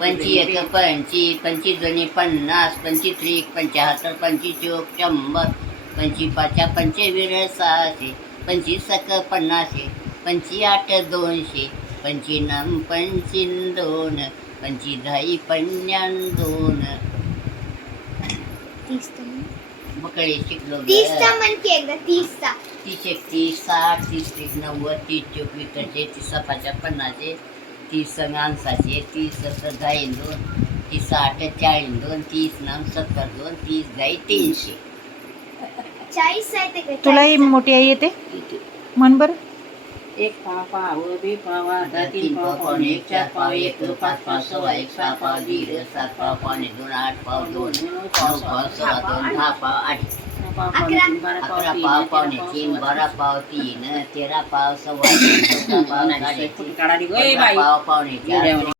पंची एक पंची दोन्ही 50, पंची त्रिक 75, पंची चोक 100, पंची पाचा 25 600, पंची सक 50, पंची 8 200, पंची नम 52, पंची धाई 52. बकळे शिकलो 30चा म्हण की एकदा 30चा. 30 एक 30 60 30 एक 90 30 चोक 20 30 पाचा 50, 30 माणसाचे 30 10 2, 30 8 40 2, 30 9 70 2, 30 गाई 300. 40 आहे ते काय? तुला ही मोठी आई येते म्हण बरं. 1 पाव पाव 2 पाव 3 पाव पावणे 1 4 पाव 1 5 पाव 6 1 6 पाव 1.5 7 पाव पावणे 2 8 पाव 2 9 पाव 6 2 10 पाव 8 11 पाव पावणे 3 12 पाव 3 13 पाव 6 14 पाव 3 15 पाव पावणे 4